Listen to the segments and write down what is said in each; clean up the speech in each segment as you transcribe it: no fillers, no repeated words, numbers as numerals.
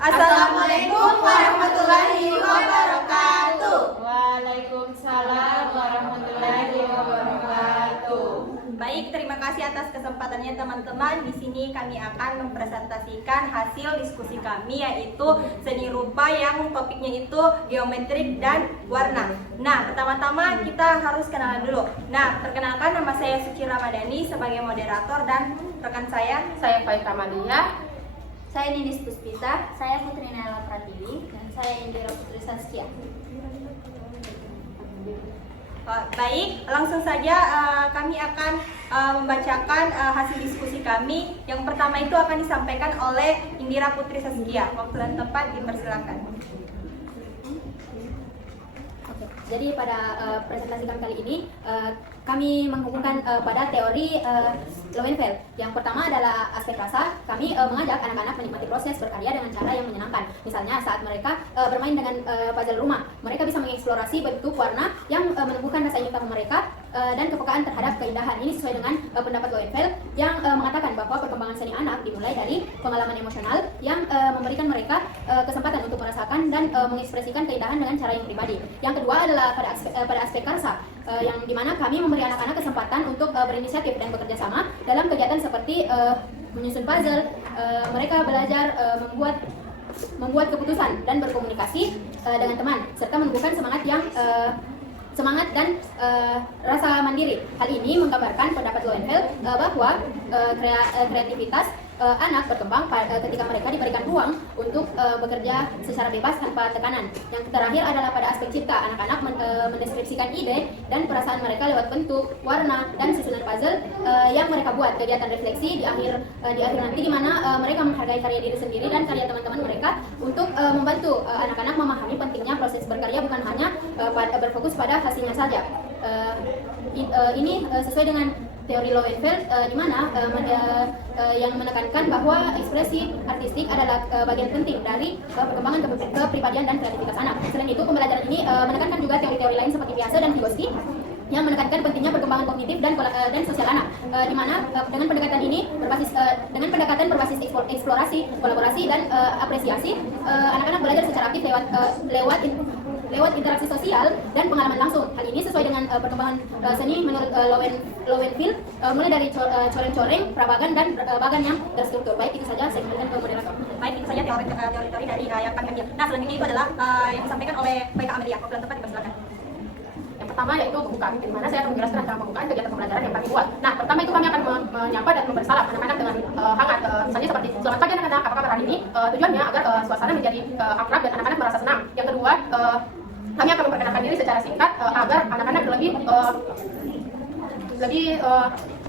Assalamualaikum warahmatullahi wabarakatuh. Waalaikumsalam warahmatullahi wabarakatuh. Baik, terima kasih atas kesempatannya teman-teman. Di sini kami akan mempresentasikan hasil diskusi kami, yaitu seni rupa yang topiknya itu geometrik dan warna. Nah, pertama-tama kita harus kenalan dulu. Nah, perkenalkan, nama saya Suci Ramadhani sebagai moderator dan rekan saya Faika Malia. Saya Ninis Puspita, saya Putri Nela Pratiwi, dan saya Indira Putri Saskia. Baik, langsung saja kami akan membacakan hasil diskusi kami. Yang pertama itu akan disampaikan oleh Indira Putri Saskia. Waktu dan tempat dipersilakan. Jadi pada presentasi kami kali ini kami menghubungkan pada teori Lowenfeld. Yang pertama adalah aspek rasa. Kami mengajak anak-anak menikmati proses berkarya dengan cara yang menyenangkan. Misalnya saat mereka bermain dengan puzzle rumah, mereka bisa mengeksplorasi bentuk warna yang menumbuhkan rasa ingin tahu mereka dan kepekaan terhadap keindahan. Ini sesuai dengan pendapat Lowenfeld yang mengatakan bahwa perkembangan seni anak dimulai dari pengalaman emosional yang memberikan mereka kesempatan untuk merasakan dan mengekspresikan keindahan dengan cara yang pribadi. Yang kedua adalah pada aspek karsa, yang dimana kami memberi anak-anak kesempatan untuk berinisiatif dan bekerja sama dalam kegiatan seperti menyusun puzzle. Mereka belajar membuat keputusan dan berkomunikasi dengan teman, serta menumbuhkan semangat dan rasa mandiri. Hal ini menggambarkan pendapat Lowenfeld bahwa kreativitas anak berkembang ketika mereka diberikan ruang untuk bekerja secara bebas tanpa tekanan. Yang terakhir adalah pada aspek cipta. Anak-anak mendeskripsikan ide dan perasaan mereka lewat bentuk, warna, dan susunan puzzle yang mereka buat. Kegiatan refleksi di akhir nanti, di mana mereka menghargai karya diri sendiri dan karya teman-teman mereka untuk membantu anak-anak memahami pentingnya proses berkarya, bukan hanya berfokus pada hasilnya saja. Ini sesuai dengan teori Lowenfeld, di mana yang menekankan bahwa ekspresi artistik adalah bagian penting dari perkembangan kepribadian dan kreativitas anak. Selain itu, pembelajaran ini menekankan juga teori-teori lain seperti Piaget dan Vygotsky yang menekankan pentingnya perkembangan kognitif dan sosial anak, di mana dengan pendekatan berbasis eksplorasi, kolaborasi, dan apresiasi, anak-anak belajar secara aktif lewat interaksi sosial dan pengalaman langsung. Hal ini sesuai dengan perkembangan seni menurut Lowenfeld, mulai dari coreng-coreng, prabagan, dan bagan yang terstruktur. Baik, itu saja saya berikan ke moderator. Baik, itu saja teori-teori dari yang kami ambil. Nah, selanjutnya itu adalah yang disampaikan oleh Faika Amelia. Waktu dan tempat dipersilakan. Yang pertama yaitu pembukaan, di mana saya akan menjelaskan tentang pembukaan kegiatan pembelajaran yang kami buat. Nah, pertama itu kami akan menyapa dan memberi salam anak-anak dengan hangat, misalnya seperti selamat pagi anak-anak, apa kabar hari ini? Tujuannya agar suasana menjadi akrab dan anak-anak merasa senang. Yang kedua, kami akan memperkenalkan diri secara singkat agar anak-anak lebih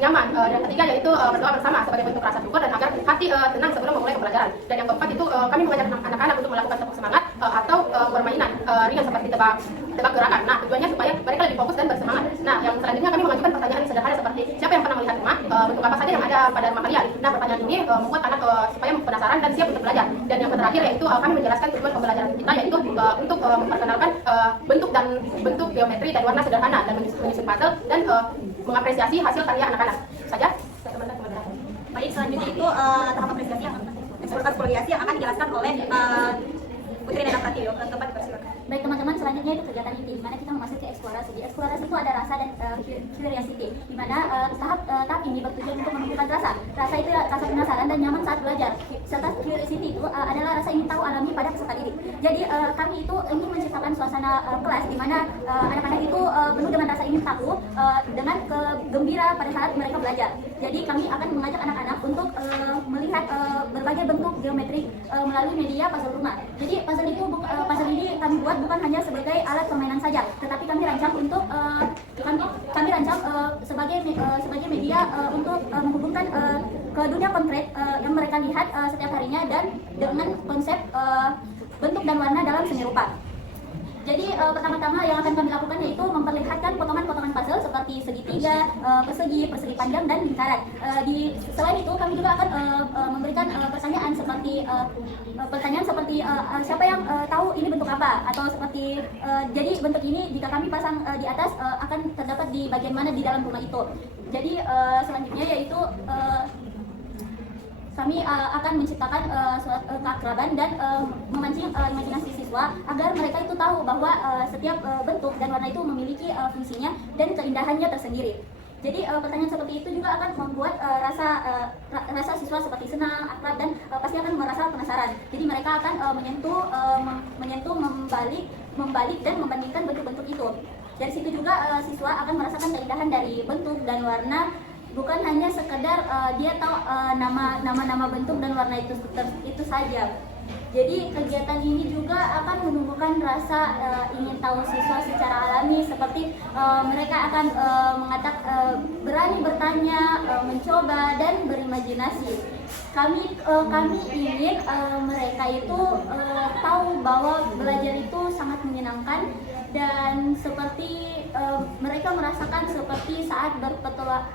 nyaman. Dan ketiga yaitu berdoa bersama sebagai bentuk rasa syukur dan agar hati tenang sebelum memulai pembelajaran. Dan yang keempat itu kami mengajak anak-anak untuk melakukan tepuk semangat atau permainan ringan seperti tebak gerakan. Nah, tujuannya supaya mereka lebih fokus dan bersemangat. Nah, yang selanjutnya kami mengajukan pertanyaan sederhana seperti siapa yang pernah melihat rumah, bentuk apa saja yang ada pada rumah kalian. Nah, pertanyaan ini membuat anak supaya penasaran dan siap untuk belajar. Dan yang terakhir yaitu kami menjelaskan tujuan pembelajaran kita, yaitu untuk memperkenalkan bentuk geometri dan warna sederhana dan menyusun puzzle dan mengapresiasi hasil karya anak-anak. Saja, teman-teman. Baik, selanjutnya itu tahap apresiasi yang akan dijelaskan oleh Putri Nela Pratiwi. Waktu dan tempat dipersilakan. Baik teman-teman, selanjutnya itu kegiatan inti, di mana kita memasuki eksplorasi. Di eksplorasi itu ada rasa dan curiosity, di mana tahap ini bertujuan untuk menumbuhkan rasa. Rasa itu rasa penasaran dan nyaman saat belajar. Serta curiosity itu adalah rasa ingin tahu alami pada peserta didik. Jadi kami itu ingin menciptakan suasana kelas di mana anak-anak itu penuh dengan rasa ingin tahu dengan gembira pada saat mereka belajar. Jadi kami akan mengajak anak-anak untuk melihat berbagai bentuk geometrik melalui media puzzle rumah. Jadi puzzle ini kami buat bukan hanya sebagai alat permainan saja, tetapi kami rancang untuk sebagai media untuk menghubungkan ke dunia konkret yang mereka lihat setiap harinya dan dengan konsep bentuk dan warna dalam seni rupa. Jadi pertama-tama yang akan kami lakukan yaitu memperlihatkan potongan-potongan puzzle seperti segitiga, persegi panjang, dan lingkaran. Selain itu kami juga akan memberikan pertanyaan seperti siapa yang tahu ini bentuk apa, atau seperti jadi bentuk ini jika kami pasang di atas akan terdapat di bagian mana di dalam rumah itu. Jadi selanjutnya yaitu kami akan menciptakan keakraban dan memancing imajinasi siswa agar mereka itu tahu bahwa setiap bentuk dan warna itu memiliki fungsinya dan keindahannya tersendiri. Jadi pertanyaan seperti itu juga akan membuat rasa siswa seperti senang, akrab, dan pasti akan merasa penasaran. Jadi mereka akan menyentuh, membalik dan membandingkan bentuk-bentuk itu. Dari situ juga siswa akan merasakan keindahan dari bentuk dan warna, bukan hanya sekedar dia tahu nama-nama bentuk dan warna itu saja. Jadi kegiatan ini juga akan menumbuhkan rasa ingin tahu siswa secara alami, seperti mereka akan berani bertanya, mencoba dan berimajinasi. Kami ingin mereka itu tahu bahwa belajar itu sangat menyenangkan dan seperti mereka merasakan seperti saat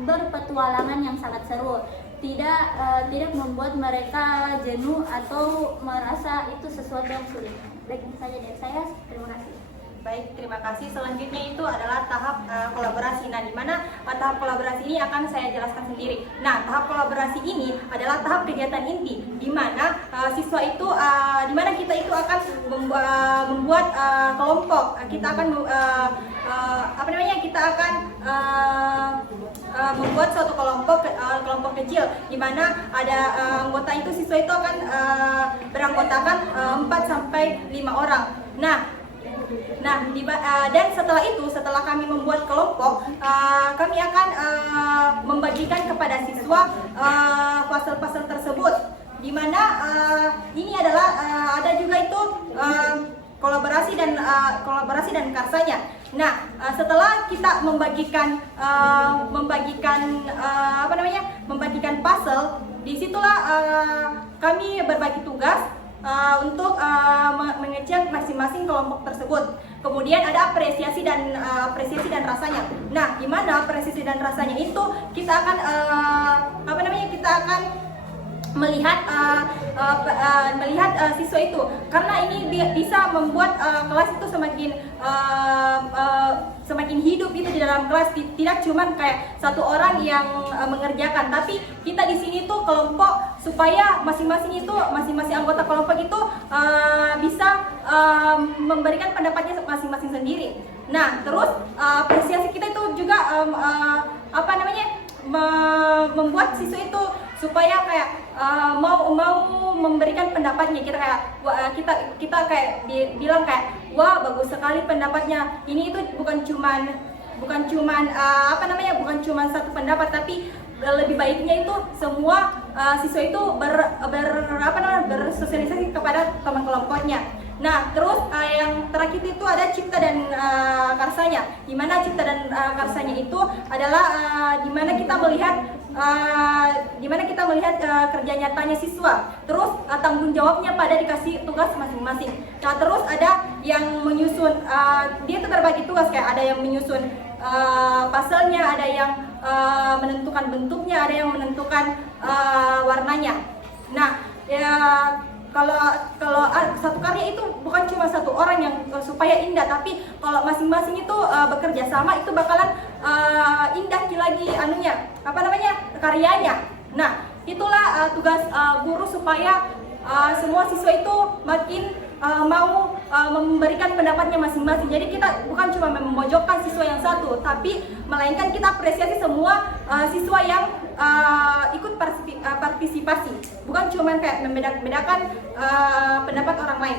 berpetualangan yang sangat seru. Tidak membuat mereka jenuh atau merasa itu sesuatu yang sulit. Baik, itu saja dari saya. Terima kasih. Baik, terima kasih. Selanjutnya itu adalah tahap kolaborasi. Nah, di mana tahap kolaborasi ini akan saya jelaskan sendiri. Nah, tahap kolaborasi ini adalah tahap kegiatan inti, di mana siswa itu, di mana kita itu akan membuat kelompok. Kita akan kita akan membuat suatu kelompok kecil, di mana ada anggota itu, siswa itu akan beranggotakan 4 sampai 5 orang. Dan setelah kami membuat kelompok, kami akan membagikan kepada siswa pasal-pasal tersebut, di mana ini adalah ada juga itu kolaborasi dan karsanya. Nah, setelah kita membagikan puzzle, disitulah kami berbagi tugas untuk mengecek masing-masing kelompok tersebut. Kemudian ada apresiasi dan rasanya. Nah, gimana apresiasi dan rasanya itu kita akan melihat siswa itu, karena ini bisa membuat kelas itu semakin hidup itu di dalam kelas. Tidak cuma kayak satu orang yang mengerjakan, tapi kita di sini tuh kelompok, supaya masing-masing anggota kelompok itu bisa memberikan pendapatnya masing-masing sendiri. Nah, terus apresiasi kita itu juga membuat siswa itu supaya kayak mau memberikan pendapatnya. Kita kayak bilang kayak, wah, bagus sekali pendapatnya. Ini itu bukan cuman satu pendapat, tapi lebih baiknya itu semua siswa itu bersosialisasi kepada teman kelompoknya. Nah, terus yang terakhir itu ada cipta dan karsanya. Di mana cipta dan karsanya itu adalah di mana kita melihat kerja nyatanya siswa. Terus tanggung jawabnya pada dikasih tugas masing-masing. Nah, terus ada yang menyusun, dia itu berbagi tugas, kayak ada yang menyusun puzzle-nya, ada yang menentukan bentuknya, ada yang menentukan warnanya. Nah, kalau satu karya itu bukan cuma satu orang yang supaya indah, tapi kalau masing-masing itu bekerja sama, itu bakalan indah lagi karyanya. Nah, itulah tugas guru, supaya semua siswa itu makin mau memberikan pendapatnya masing-masing. Jadi kita bukan cuma memojokkan siswa yang satu, tapi melainkan kita apresiasi semua siswa yang ikut partisipasi, bukan cuma kayak membedakan pendapat orang lain.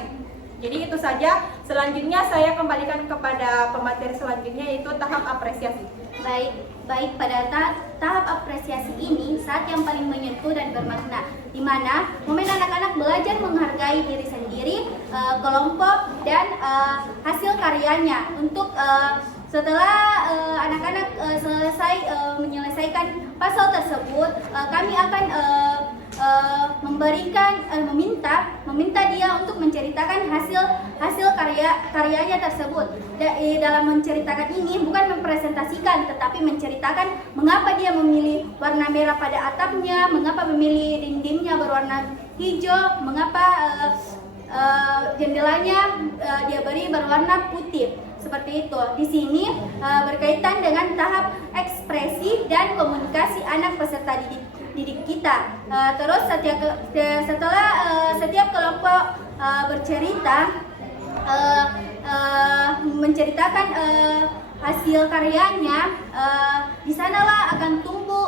Jadi itu saja. Selanjutnya saya kembalikan kepada pemateri selanjutnya, yaitu tahap apresiasi. Baik, pada tahap apresiasi ini saat yang paling menyentuh dan bermakna, di mana momen anak-anak belajar menghargai diri sendiri, kelompok, dan hasil karyanya. Untuk setelah anak-anak menyelesaikan puzzle tersebut, kami akan meminta dia untuk menceritakan hasil karyanya tersebut. Dalam menceritakan ini bukan mempresentasikan, tetapi menceritakan mengapa dia memilih warna merah pada atapnya, mengapa memilih dindingnya berwarna hijau, mengapa jendelanya dia beri berwarna putih. Seperti itu. Di sini berkaitan dengan tahap ekspresi dan komunikasi anak peserta didik kita. Terus setelah setiap kelompok bercerita, menceritakan hasil karyanya, di sanalah akan tumbuh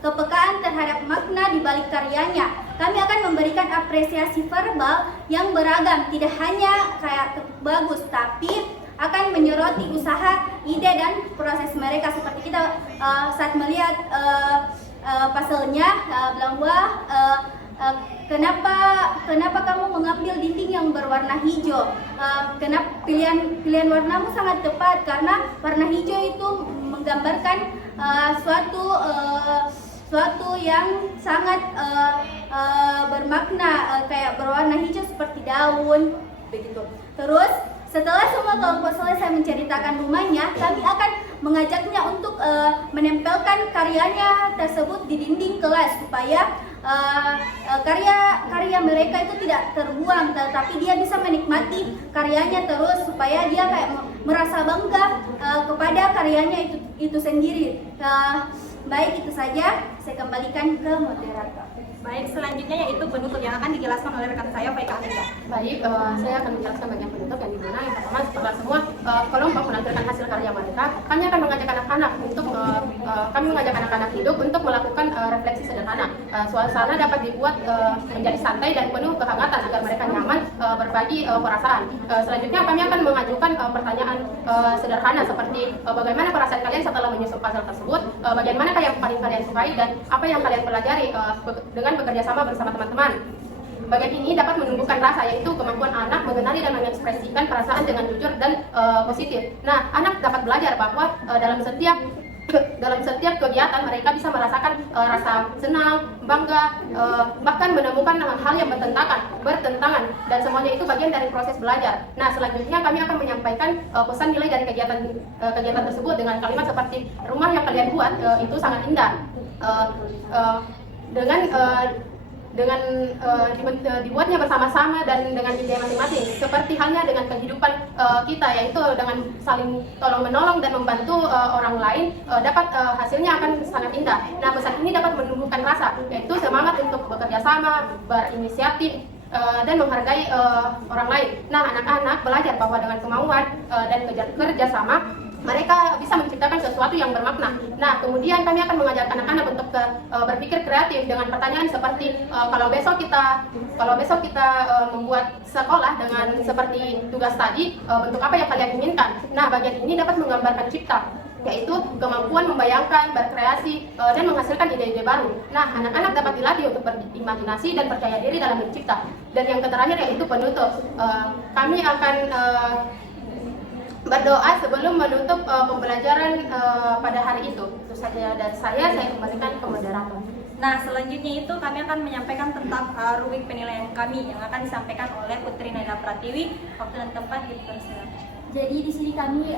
kepekaan terhadap makna di balik karyanya. Kami akan memberikan apresiasi verbal yang beragam, tidak hanya kayak bagus, tapi akan menyoroti usaha, ide, dan proses mereka. Seperti kita saat melihat pasalnya bilang, wah, kenapa kamu mengambil dinding yang berwarna hijau? Kenapa pilihan warnamu sangat tepat, karena warna hijau itu menggambarkan suatu yang sangat bermakna, kayak berwarna hijau seperti daun begitu. Terus setelah semua kelompok selesai menceritakan rumahnya, kami akan mengajaknya untuk menempelkan karyanya tersebut di dinding kelas supaya karya mereka itu tidak terbuang, tetapi dia bisa menikmati karyanya terus, supaya dia kayak merasa bangga kepada karyanya itu sendiri. Baik, itu saja. Saya kembalikan ke moderator. Baik, selanjutnya yaitu penutup yang akan dijelaskan oleh rekan saya, Faika Amelia. Baik, saya akan menjelaskan bagian penutup yang dimana yang pertama, setelah semua kelompok menampilkan hasil karya mereka, kami akan mengajak anak-anak hidup untuk melakukan refleksi sederhana. Suasana dapat dibuat menjadi santai dan penuh kehangatan agar mereka nyaman berbagi perasaan. Selanjutnya kami akan mengajukan pertanyaan sederhana seperti bagaimana perasaan kalian setelah menyusun puzzle tersebut, bagaimana yang paling kalian sukai, dan apa yang kalian pelajari dengan bekerja sama bersama teman-teman. Bagian ini dapat menumbuhkan rasa, yaitu kemampuan anak mengenali dan mengekspresikan perasaan dengan jujur dan positif. Nah, anak dapat belajar bahwa dalam setiap kegiatan mereka bisa merasakan rasa senang, bangga, bahkan menemukan hal yang bertentangan, dan semuanya itu bagian dari proses belajar. Nah, selanjutnya kami akan menyampaikan pesan nilai dari kegiatan tersebut dengan kalimat seperti, rumah yang kalian buat itu sangat indah. Dengan dibuatnya bersama-sama dan dengan ide masing-masing, seperti halnya dengan kehidupan kita, yaitu dengan saling tolong-menolong dan membantu orang lain, hasilnya akan sangat indah. Nah, pesan ini dapat menumbuhkan rasa, yaitu semangat untuk bekerja sama, berinisiatif, dan menghargai orang lain. Nah, anak-anak belajar bahwa dengan kemauan dan kerja sama, mereka bisa menciptakan sesuatu yang bermakna. Nah, kemudian kami akan mengajak anak-anak untuk berpikir kreatif dengan pertanyaan seperti, kalau besok kita membuat sekolah dengan seperti tugas tadi, bentuk apa yang kalian inginkan? Nah, bagian ini dapat menggambarkan cipta, yaitu kemampuan membayangkan, berkreasi, dan menghasilkan ide-ide baru. Nah, anak-anak dapat dilatih untuk berimajinasi dan percaya diri dalam bercipta. Dan yang terakhir yaitu penutup. Kami akan berdoa sebelum menutup pembelajaran pada hari itu. Itu saja dari saya kembalikan ke moderator. Nah, selanjutnya itu kami akan menyampaikan tentang rubrik penilaian kami yang akan disampaikan oleh Putri Naila Pratiwi. Waktu dan tempat dipersilakan. Jadi di sini kami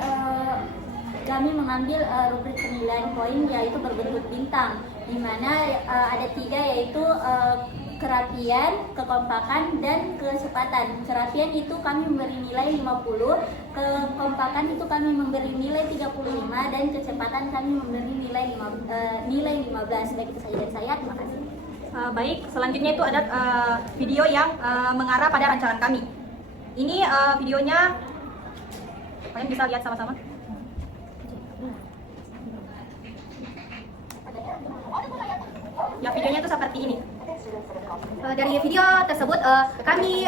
mengambil rubrik penilaian poin, yaitu berbentuk bintang, di mana ada 3, yaitu kerapian, kekompakan, dan kecepatan. Kerapian itu kami memberi nilai 50, kekompakan itu kami memberi nilai 35, dan kecepatan kami memberi nilai 15. Baik, itu saja dari saya. Terima kasih. Baik, selanjutnya itu ada video yang mengarah pada rancangan kami. Ini videonya, kalian bisa lihat sama-sama. Ya, videonya itu seperti ini. Dari video tersebut kami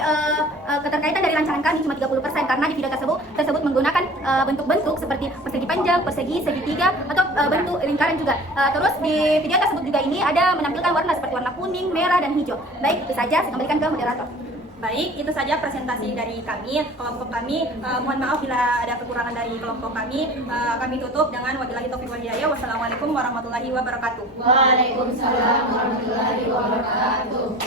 keterkaitan dari rancangan kami cuma 30%, karena di video tersebut menggunakan bentuk-bentuk seperti persegi panjang, persegi, segitiga, atau bentuk lingkaran juga. Terus di video tersebut juga ini ada menampilkan warna seperti warna kuning, merah, dan hijau. Baik, itu saja. Saya kembalikan ke moderator. Baik, itu saja presentasi dari kami, kelompok kami. Mohon maaf bila ada kekurangan dari kelompok kami. Kami tutup dengan wabillahi taufiq wal hidayah. Wassalamualaikum warahmatullahi wabarakatuh. Waalaikumsalam warahmatullahi wabarakatuh.